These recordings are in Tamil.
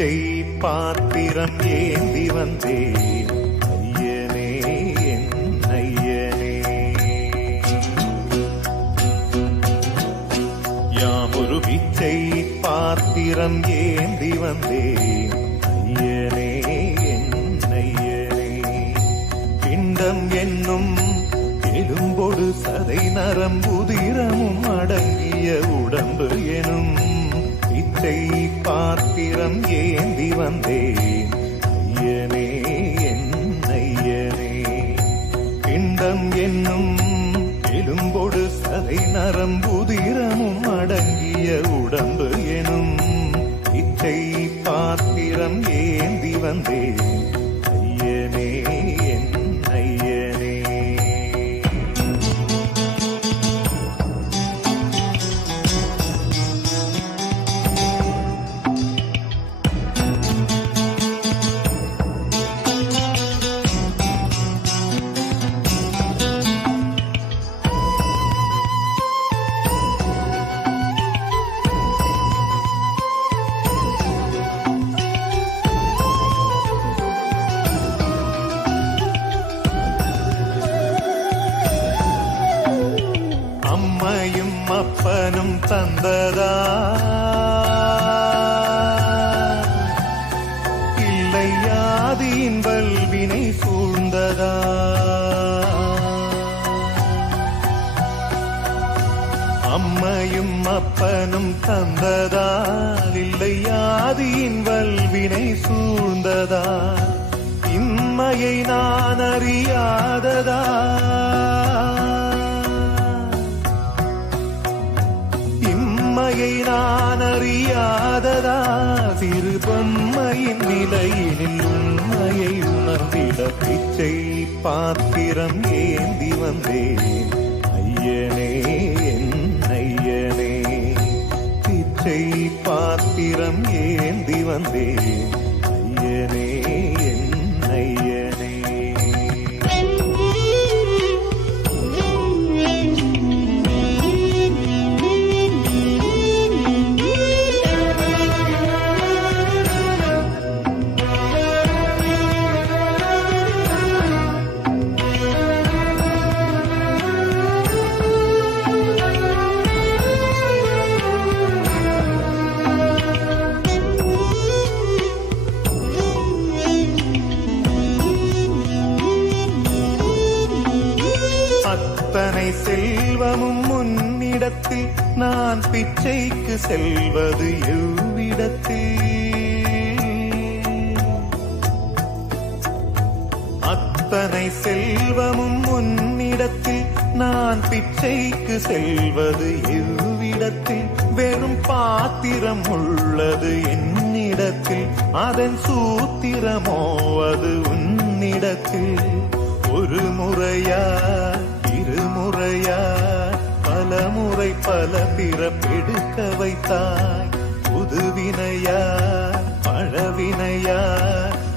பிச்சை பாத்திரம் ஏந்தி வந்தேன் ஐயனே என் ஐயனே. யாமொரு பிச்சை பாத்திரம் ஏந்தி வந்தேன் ஐயனே என் ஐயனே. பிண்டம் என்னும் எலும்பொடு சதை நரம்புதிரமும் அடங்கிய உடம்பு எனும் பிச்சை பாத்திரம் ஏந்தி வந்தேன் ஐயனே என் ஐயனே. பிண்டம் என்னும் எலும்பொடு சதை நரம்புதிரமும் அடங்கிய உடம்பு எனும் பிச்சை பாத்திரம் ஏந்தி வந்தேன் ஐயனே என் ஐயனே. அம்மையும் அப்பனும் தந்ததா இல்லை ஆதியின் வல்வினை சூழ்ந்ததா. அம்மையும் அப்பனும் தந்ததா இல்லை ஆதியின் வல்வினை சூழ்ந்ததா. இம்மையை நான் அறியாததா இம்மையை நான் அறியாததா. சிறு பொம்மையின் நிலையினில் உண்மையை உணர்ந்திட பிச்சை பாத்திரம் ஏந்தி வந்தேன் ஐயனே என் ஐயனே. பிச்சை பாத்திரம் ஏந்தி வந்தேன் ஐயனே என் ஐயனே. அத்தனை செல்வமும் முன்னிடத்தில் நான் பிச்சைக்கு செல்வது எவ்விடத்தில். அத்தனை செல்வமும் முன்னிடத்தில் நான் பிச்சைக்கு செல்வது எவ்விடத்தில். வெறும் பாத்திரம் உள்ளது என்னிடத்தில், அதன் சூத்திரமோ அது உன்னிடத்தில். ஒரு முறையா இருமுறையா பல முறை பல பிறப்பெடுக்க வைத்தாய். புதுவினையா பழவினையா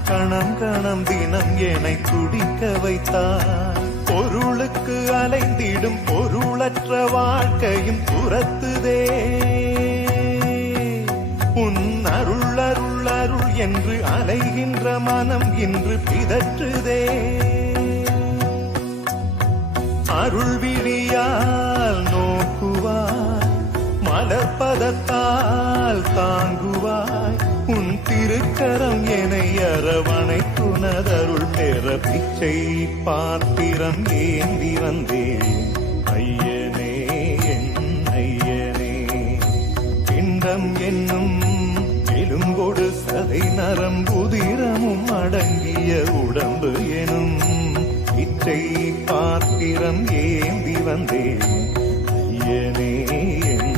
கணம் கணம் தினம் என்னை துடிக்க வைத்தாய். பொருளுக்கு அலைந்திடும் பொருளற்ற வாழ்க்கையும் துரத்துதே. உன் அருள் அருள் அருள் என்று அலைகின்ற மனம் இன்று பிதற்றுதே. அருள் விழியால் நோக்குவாய், மலர்பதத்தால் தாங்குவாய். உன் திருக்கரம் என்னை அரவணைக்குனதருள் பெற பிச்சை பாத்திரம் ஏந்தி வந்தேன் ஐயனே என் ஐயனே. பிண்டம் என்னும் எலும்பொடு சதை நரம்புதிரமும் அடங்கிய உடம்பு எனும் பிச்சை பாத்திரம் ஏந்தி வந்தேன் ஐயனே என்